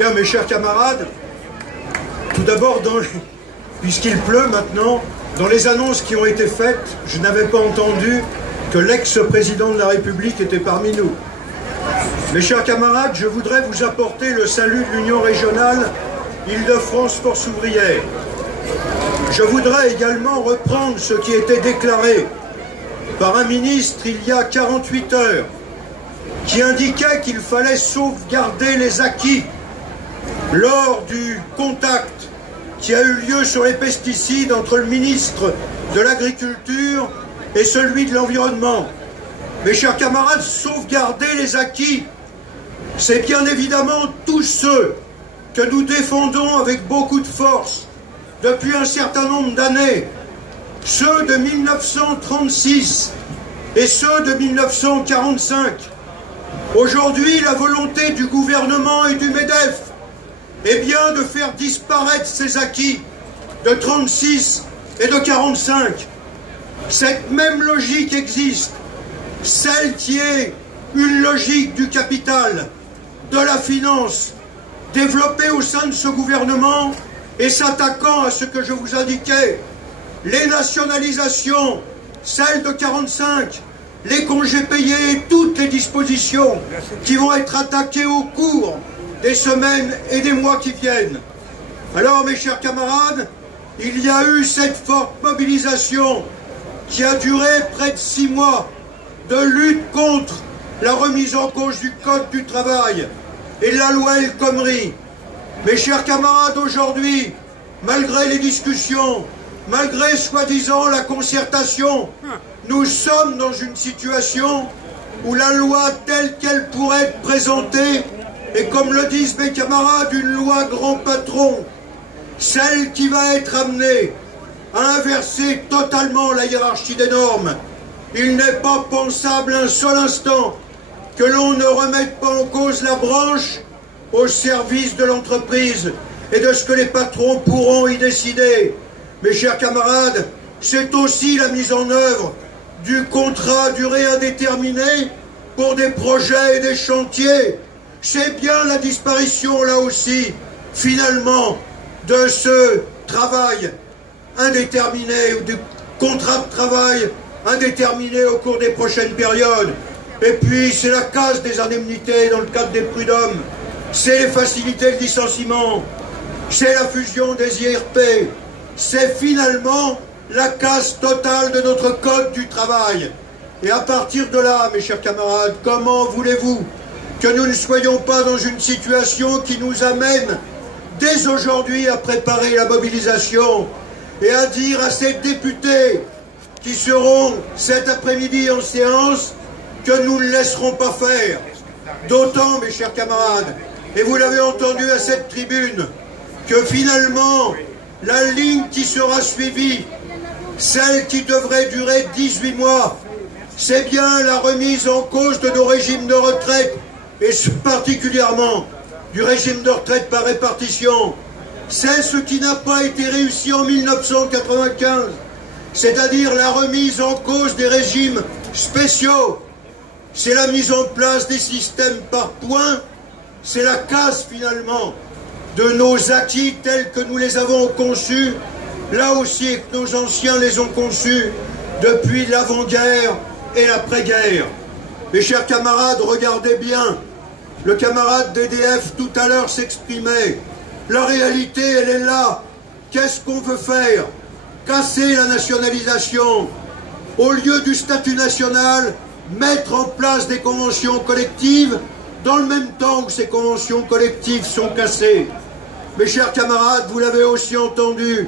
Bien, mes chers camarades, tout d'abord, puisqu'il pleut maintenant, dans les annonces qui ont été faites, je n'avais pas entendu que l'ex-président de la République était parmi nous. Mes chers camarades, je voudrais vous apporter le salut de l'Union régionale Île-de-France Force ouvrière. Je voudrais également reprendre ce qui était déclaré par un ministre il y a 48 heures, qui indiquait qu'il fallait sauvegarder les acquis lors du contact qui a eu lieu sur les pesticides entre le ministre de l'Agriculture et celui de l'Environnement. Mes chers camarades, sauvegarder les acquis, c'est bien évidemment tous ceux que nous défendons avec beaucoup de force depuis un certain nombre d'années, ceux de 1936 et ceux de 1945. Aujourd'hui, la volonté du gouvernement et du MEDEF est bien de faire disparaître ces acquis de 36 et de 45. Cette même logique existe, celle qui est une logique du capital, de la finance, développée au sein de ce gouvernement et s'attaquant à ce que je vous indiquais, les nationalisations, celles de 45, les congés payés, toutes les dispositions qui vont être attaquées au cours des semaines et des mois qui viennent. Alors, mes chers camarades, il y a eu cette forte mobilisation qui a duré près de 6 mois de lutte contre la remise en cause du Code du travail et la loi El Khomri. Mes chers camarades, aujourd'hui, malgré les discussions, malgré soi-disant la concertation, nous sommes dans une situation où la loi telle qu'elle pourrait être présentée est, comme le disent mes camarades, une loi grand patron, celle qui va être amenée à inverser totalement la hiérarchie des normes. Il n'est pas pensable un seul instant que l'on ne remette pas en cause la branche au service de l'entreprise et de ce que les patrons pourront y décider. Mes chers camarades, c'est aussi la mise en œuvre du contrat à durée indéterminée pour des projets et des chantiers. C'est bien la disparition, là aussi, finalement, de ce travail indéterminé ou du contrat de travail indéterminé au cours des prochaines périodes. Et puis, c'est la casse des indemnités dans le cadre des prud'hommes. C'est les facilités de licenciement. C'est la fusion des IRP. C'est finalement la casse totale de notre code du travail. Et à partir de là, mes chers camarades, comment voulez-vous que nous ne soyons pas dans une situation qui nous amène dès aujourd'hui à préparer la mobilisation et à dire à ces députés qui seront cet après-midi en séance que nous ne laisserons pas faire. D'autant, mes chers camarades, et vous l'avez entendu à cette tribune, que finalement, la ligne qui sera suivie, celle qui devrait durer 18 mois, c'est bien la remise en cause de nos régimes de retraite, et particulièrement du régime de retraite par répartition. C'est ce qui n'a pas été réussi en 1995, c'est-à-dire la remise en cause des régimes spéciaux. C'est la mise en place des systèmes par points, c'est la casse finalement de nos acquis tels que nous les avons conçus, là aussi que nos anciens les ont conçus depuis l'avant-guerre et l'après-guerre. Mes chers camarades, regardez bien, le camarade d'EDF tout à l'heure s'exprimait. La réalité, elle est là. Qu'est-ce qu'on veut faire? Casser la nationalisation. Au lieu du statut national, mettre en place des conventions collectives dans le même temps où ces conventions collectives sont cassées. Mes chers camarades, vous l'avez aussi entendu,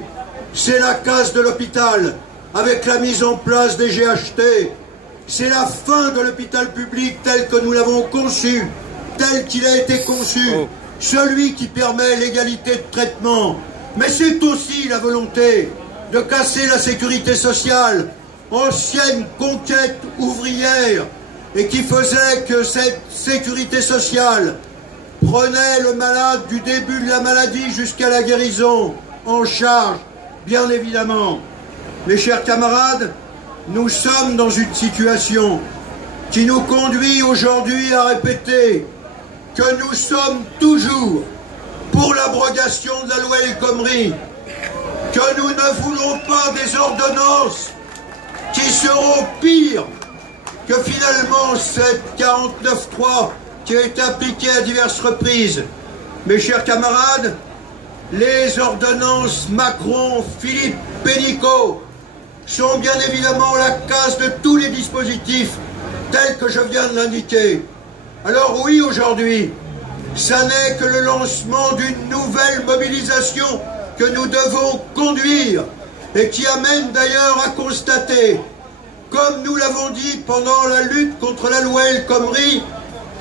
c'est la casse de l'hôpital avec la mise en place des GHT. C'est la fin de l'hôpital public tel que nous l'avons conçu, tel qu'il a été conçu, celui qui permet l'égalité de traitement. Mais c'est aussi la volonté de casser la sécurité sociale, ancienne conquête ouvrière, et qui faisait que cette sécurité sociale prenait le malade du début de la maladie jusqu'à la guérison en charge, bien évidemment. Mes chers camarades, nous sommes dans une situation qui nous conduit aujourd'hui à répéter que nous sommes toujours pour l'abrogation de la loi El Khomri, que nous ne voulons pas des ordonnances qui seront pires que finalement cette 49.3 qui a été appliquée à diverses reprises. Mes chers camarades, les ordonnances Macron, Philippe, Pénicaud sont bien évidemment la casse de tous les dispositifs tels que je viens de l'indiquer. Alors oui, aujourd'hui, ça n'est que le lancement d'une nouvelle mobilisation que nous devons conduire et qui amène d'ailleurs à constater, comme nous l'avons dit pendant la lutte contre la loi El Khomri,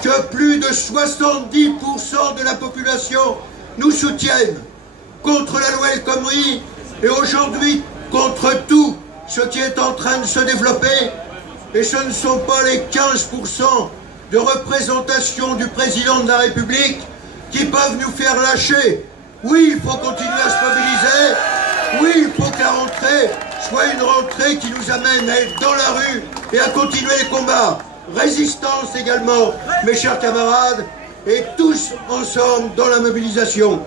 que plus de 70% de la population nous soutiennent contre la loi El Khomri et aujourd'hui contre tout ce qui est en train de se développer. Et ce ne sont pas les 15% de représentation du président de la République qui peuvent nous faire lâcher. Oui, il faut continuer à se mobiliser. Oui, il faut que la rentrée soit une rentrée qui nous amène à être dans la rue et à continuer les combats. Résistance également, mes chers camarades, et tous ensemble dans la mobilisation.